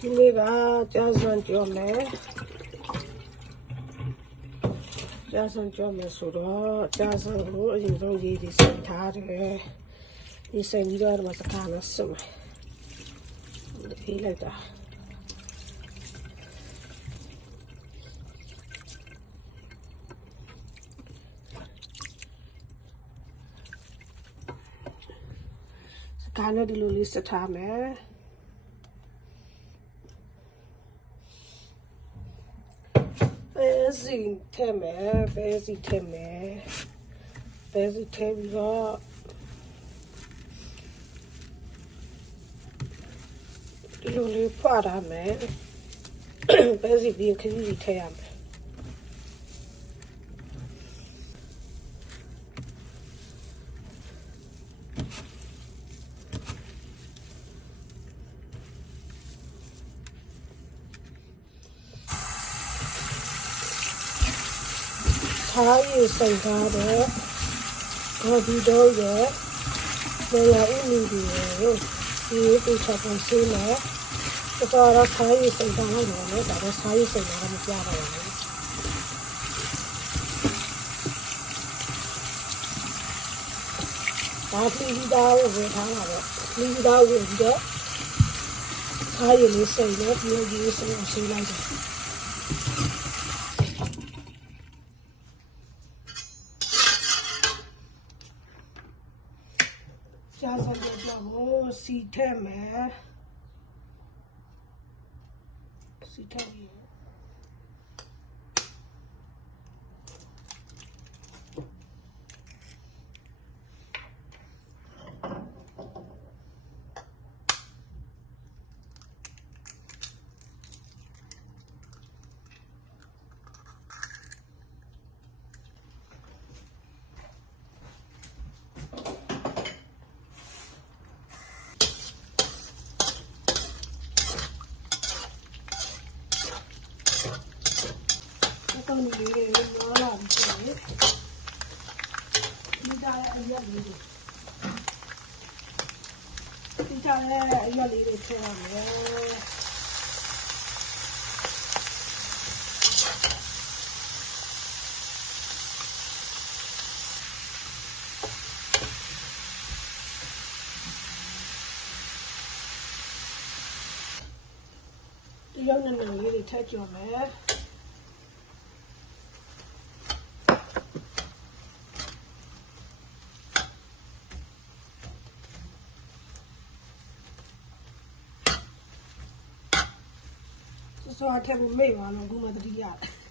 ဒီနေ့ကကြာစံကြောမယ်ကြာစံကြောမယ်ဆိုတော့ကြာစံကိုအရင်ဆုံးရေးဒီစိတ်ထားတယ်ဒီစိတ်ပြီးတော့ဒီမှာစကားနဲ့ဆွမယ်ဒီလိုက်တာစကားနဲ့ဒီလိုလေးစထားမယ် ပဲစီထဲမယ်ပဲစီထဲမယ်ပဲစီထဲပြီးတော့ဒီလိုလေးဖွာရမယ်ပဲစီပြီးခရီးကြီးထဲရမယ် ထားရည်စိတ်ထားတဲ့ကော်ဖီတော့ရဲ့လေလာဥနီဒီကိုဒီပိချပ်ပုံစီးမယ်တော့တော့ထားရည်စိတ်ထားလိုက်တယ်လေဒါတော့ထားရည်စိတ်ထားမပြတော့ဘူးဒါပလီဒါကိုဝယ်ထားတာပဲပလီဒါကိုပြီးတော့ထားရည်လေးစိတ်နဲ့ပြီးတော့ဒီစိတ်ကိုစီးလိုက်တယ် ကြာစံကြောကိုစီထဲမယ်စီ တော့ဒီလေးတွေရောလာပြီဆိုရင်ဒီကြတဲ့အရက်လေးတွေဒီကြတဲ့အရက်လေးတွေထည့်ရမယ်ဒီရောက်နေနေလေးတွေထည့်ကြမယ် စောစောထက်ဖို့မေ့ပါလို့ခုမှတတိရတယ်